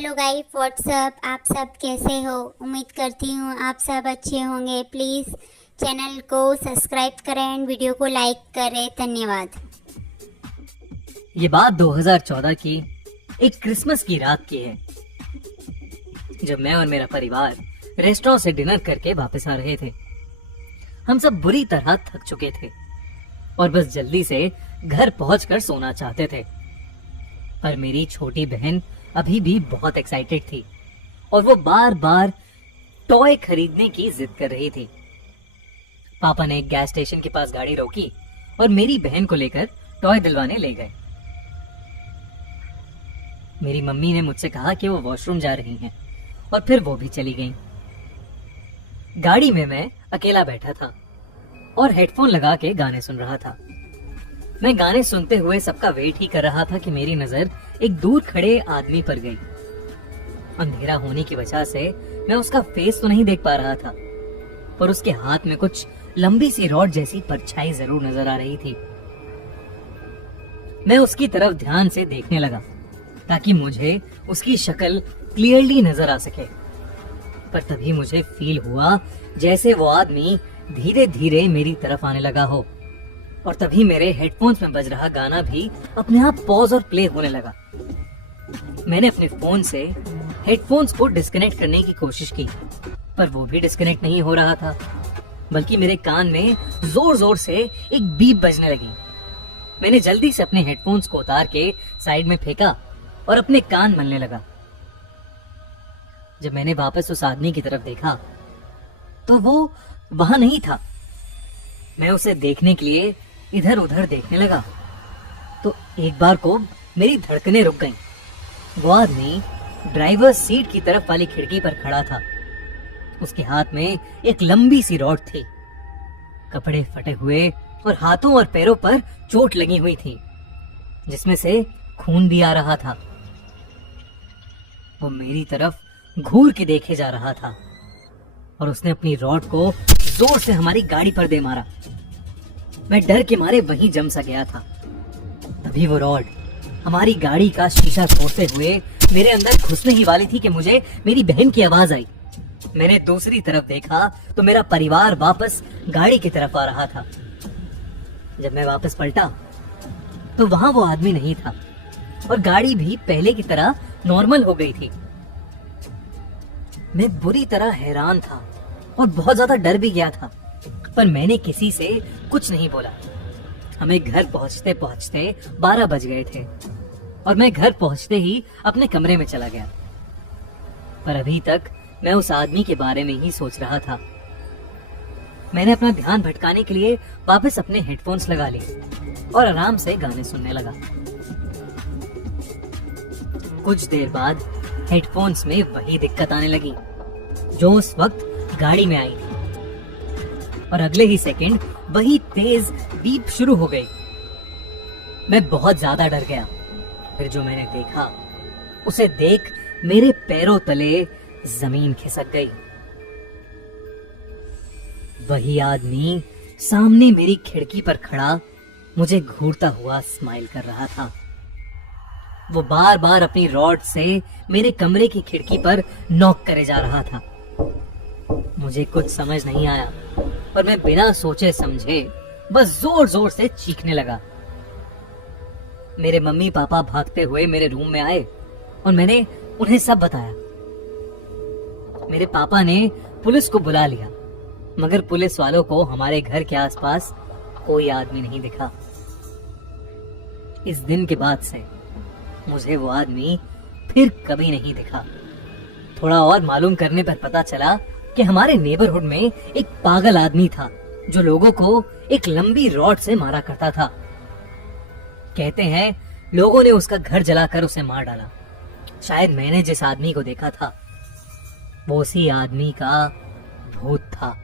Hello guys, WhatsApp. आप सब कैसे हो? उम्मीद करती हूँ आप सब अच्छे होंगे। प्लीज़ चैनल को सब्सक्राइब करें एंड वीडियो को लाइक करें। धन्यवाद। ये बात 2014 की एक क्रिसमस की रात की है, जब मैं और मेरा परिवार रेस्टोरेंट से डिनर करके वापस आ रहे थे। हम सब बुरी तरह थक चुके थे और बस जल्दी से घर पहुंचकर सोना चाहते थे। पर मेरी छोटी बहन अभी भी बहुत एक्साइटेड थी और वो बार बार टॉय खरीदने की जिद कर रही थी। पापा ने एक गैस स्टेशन के पास गाड़ी रोकी और मेरी बहन को लेकर टॉय दिलवाने ले गए। मेरी मम्मी ने मुझसे कहा कि वो वॉशरूम जा रही हैं और फिर वो भी चली गईं। गाड़ी में मैं अकेला बैठा था और हेडफोन लगा के गाने सुन रहा था। मैं गाने सुनते हुए सबका वेट ही कर रहा था कि मेरी नजर एक दूर खड़े आदमी पर गई। अंधेरा होने की वजह से मैं उसका फेस तो नहीं देख पा रहा था, पर उसके हाथ में कुछ लंबी सी रॉड जैसी परछाई जरूर नजर आ रही थी। मैं उसकी तरफ ध्यान से देखने लगा ताकि मुझे उसकी शक्ल क्लियरली नजर आ सके। पर तभी मुझे फील हुआ जैसे वो आदमी धीरे धीरे मेरी तरफ आने लगा हो, और तभी मेरे हेडफोन्स में बज रहा गाना भी अपने आप पॉज और प्ले होने लगा। मैंने अपने फोन से हेडफोन्स को डिस्कनेक्ट करने की कोशिश की, पर वो भी डिस्कनेक्ट नहीं हो रहा था, बल्कि मेरे कान में जोर जोर से एक बीप बजने लगी। मैंने जल्दी से अपने हेडफोन्स को उतार के साइड में फेंका और अपने कान मलने लगा। जब मैंने वापस उस आदमी की तरफ देखा तो वो वहां नहीं था। मैं उसे देखने के लिए इधर उधर देखने लगा तो एक बार को मेरी धड़कनें रुक गईं। वो आदमी ड्राइवर सीट की तरफ वाली खिड़की पर खड़ा था। उसके हाथ में एक लंबी सी रॉड थी। कपड़े फटे हुए और हाथों और पैरों पर चोट लगी हुई थी, जिसमें से खून भी आ रहा था। वो मेरी तरफ घूर के देखे जा रहा था और उसने अपनी रॉड को जोर से हमारी गाड़ी पर दे मारा। मैं डर के मारे वहीं जम सा गया था। तभी वो रॉड हमारी गाड़ी का शीशा तोड़ते हुए मेरे अंदर घुसने ही वाली थी कि मुझे मेरी बहन की आवाज आई। मैंने दूसरी तरफ देखा तो मेरा परिवार वापस गाड़ी की तरफ आ रहा था। जब मैं वापस पलटा तो वहां वो आदमी नहीं था और गाड़ी भी पहले की तरह नॉर्मल हो गई थी। मैं बुरी तरह हैरान था और बहुत ज्यादा डर भी गया था, पर मैंने किसी से कुछ नहीं बोला। हमें घर पहुंचते पहुंचते 12 बज गए थे और मैं घर पहुंचते ही अपने कमरे में चला गया। पर अभी तक मैं उस आदमी के बारे में ही सोच रहा था। मैंने अपना ध्यान भटकाने के लिए वापस अपने हेडफोन्स लगा लिए और आराम से गाने सुनने लगा। कुछ देर बाद हेडफोन्स में वही दिक्कत आने लगी जो उस वक्त गाड़ी में आई थी, और अगले ही सेकंड वही तेज बीप शुरू हो गई। मैं बहुत ज्यादा डर गया। फिर जो मैंने देखा उसे देख मेरे पैरों तले जमीन खिसक गई। वही आदमी सामने मेरी खिड़की पर खड़ा मुझे घूरता हुआ स्माइल कर रहा था। वो बार बार अपनी रॉड से मेरे कमरे की खिड़की पर नॉक करे जा रहा था। मुझे कुछ समझ नहीं आया और मैं बिना सोचे समझे बस जोर जोर से चीखने लगा। मेरे मम्मी पापा भागते हुए मेरे रूम में आए और मैंने उन्हें सब बताया। मेरे पापा ने पुलिस को बुला लिया, मगर पुलिस वालों को हमारे घर के आसपास कोई आदमी नहीं दिखा। इस दिन के बाद से मुझे वो आदमी फिर कभी नहीं दिखा। थोड़ा और मालूम करने पर पता चला कि हमारे नेबरहुड में एक पागल आदमी था जो लोगों को एक लंबी रॉड से मारा करता था। कहते हैं लोगों ने उसका घर जलाकर उसे मार डाला। शायद मैंने जिस आदमी को देखा था वो उसी आदमी का भूत था।